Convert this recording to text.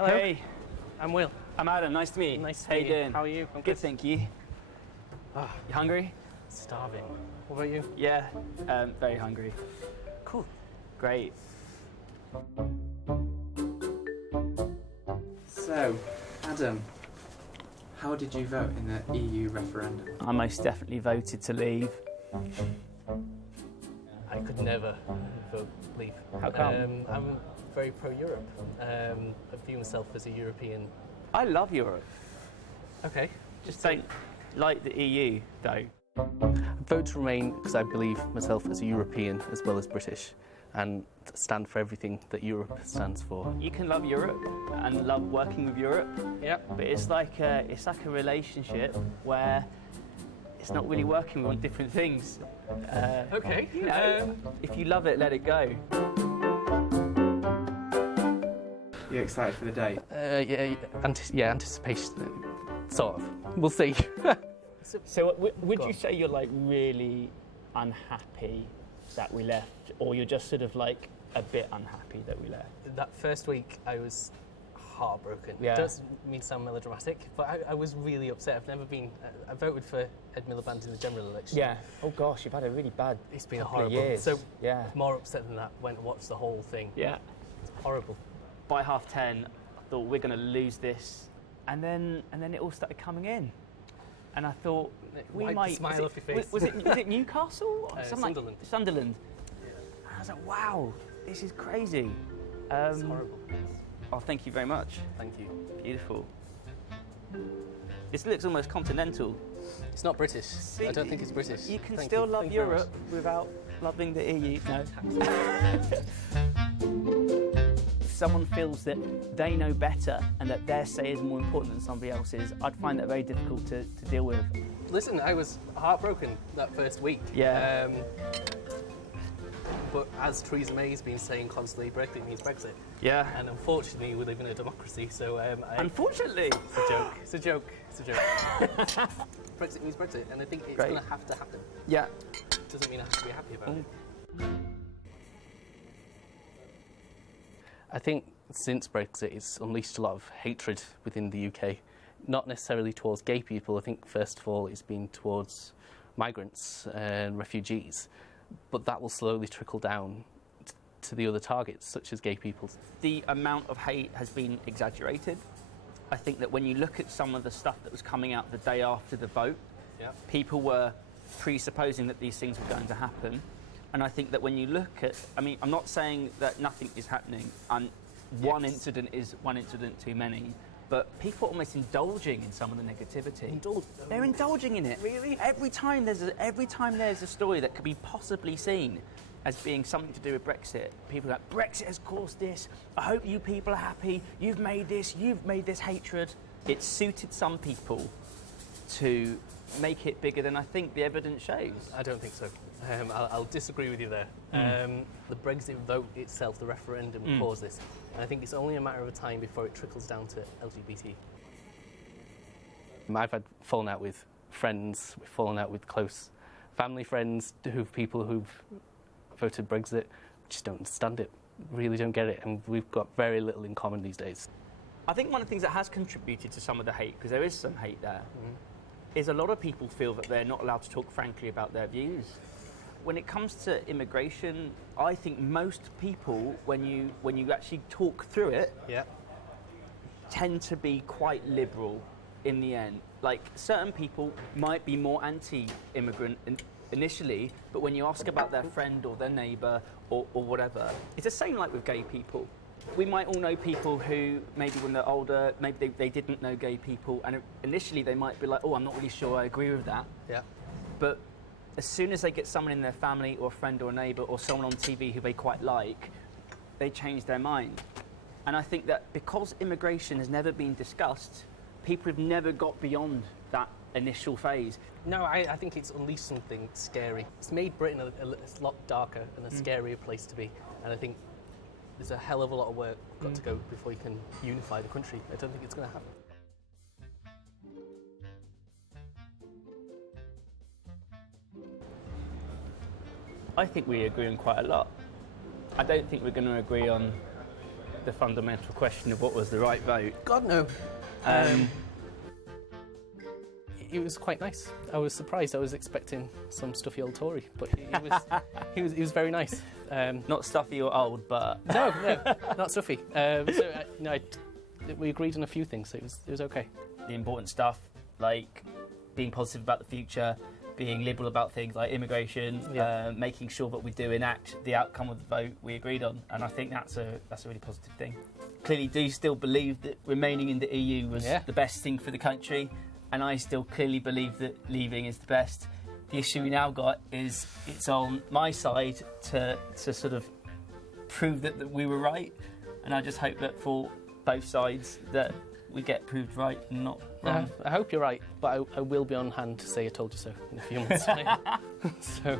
Hello. Hey, I'm Will. I'm Adam. Nice to meet you. Nice to How meet you you. doing? How are you? I'm Good, thank you. You hungry? Starving. What about you? Yeah, very hungry. Cool. Great. So, Adam, how did you vote in the EU referendum? I most definitely voted to leave. I could never leave. How come? I'm very pro-Europe. I view myself as a European. I love Europe. Okay. Just don't like the EU, though. Vote to remain because I believe myself as a European as well as British and stand for everything that Europe stands for. You can love Europe and love working with Europe, Yep. but it's like a relationship where it's not really working. We want different things. Okay. You know, if you love it, let it go. You excited for the day? Anticipation, sort of. We'll see. So would Go you on. say you're like really unhappy that we left, or you're just sort of like a bit unhappy that we left? That first week, I was heartbroken. Yeah. It does mean sound melodramatic, but I was really upset. I've never been. I voted for Ed Miliband in the general election. Yeah. Oh gosh, you've had a really bad. It's been couple of horrible. years. So yeah. more upset than that. Went and watched the whole thing. Yeah. It's horrible. By 10:30, I thought we're going to lose this, and then it all started coming in, and I thought we Wipe the might. smile off your face. Was it Newcastle? Or something like- Sunderland. Sunderland. And I was like, wow, this is crazy. It's horrible. Oh, thank you very much. Thank you. Beautiful. This looks almost continental. It's not British. I don't think it's British. You can Thank still you. love Thank you very Europe without loving the EU. No. If someone feels that they know better and that their say is more important than somebody else's, I'd find that very difficult to deal with. Listen, I was heartbroken that first week. Yeah. But as Theresa May's been saying constantly, Brexit means Brexit. Yeah. And unfortunately, we live in a democracy, so Unfortunately. it's a joke. It's a joke. It's a joke. Brexit means Brexit, and I think it's Great. going to have to happen. Yeah. Doesn't mean I have to be happy about it. I think since Brexit, it's unleashed a lot of hatred within the UK. Not necessarily towards gay people. I think first of all it's been towards migrants and refugees, but that will slowly trickle down to the other targets, such as gay people. The amount of hate has been exaggerated. I think that when you look at some of the stuff that was coming out the day after the vote, Yeah. people were presupposing that these things were going to happen. And I think that when you look at, I mean, I'm not saying that nothing is happening, and one Yes. incident is one incident too many, but people are almost indulging in some of the negativity. They're indulging in it. Really? Every time there's a story that could be possibly seen as being something to do with Brexit, people are like, Brexit has caused this, I hope you people are happy, you've made this hatred. It suited some people to make it bigger than I think the evidence shows. I don't think so. I'll disagree with you there. The Brexit vote itself, the referendum, caused this. And I think it's only a matter of time before it trickles down to LGBT. I've had fallen out with friends, we've fallen out with close family friends, people who've voted Brexit. Just don't understand it, really don't get it, and we've got very little in common these days. I think one of the things that has contributed to some of the hate, because there is some hate there, is a lot of people feel that they're not allowed to talk frankly about their views. When it comes to immigration, I think most people, when you actually talk through it, Yeah. tend to be quite liberal in the end. Like, certain people might be more anti-immigrant initially, but when you ask about their friend or their neighbour or whatever, it's the same like with gay people. We might all know people who, maybe when they're older, maybe they didn't know gay people, and initially they might be like, oh, I'm not really sure I agree with that. Yeah. But as soon as they get someone in their family or a friend or a neighbour or someone on TV who they quite like, they change their mind. And I think that because immigration has never been discussed, people have never got beyond that initial phase. No, I think it's unleashed something scary. It's made Britain a lot darker and a scarier place to be. And I think there's a hell of a lot of work got to go before you can unify the country. I don't think it's going to happen. I think we agree on quite a lot. I don't think we're going to agree on the fundamental question of what was the right vote. God, no. It was quite nice. I was surprised. I was expecting some stuffy old Tory, but he was very nice. Not stuffy or old, but No, not stuffy. We agreed on a few things, so it was okay. the important stuff, like being positive about the future, being liberal about things like immigration, making sure that we do enact the outcome of the vote we agreed on, and I think that's a really positive thing. Clearly do still believe that remaining in the EU was the best thing for the country, and I still clearly believe that leaving is the best. The issue we now got is it's on my side to sort of prove that we were right, and I just hope that for both sides that we get proved right and not wrong. I hope you're right, but I will be on hand to say I told you so in a few months' time. So.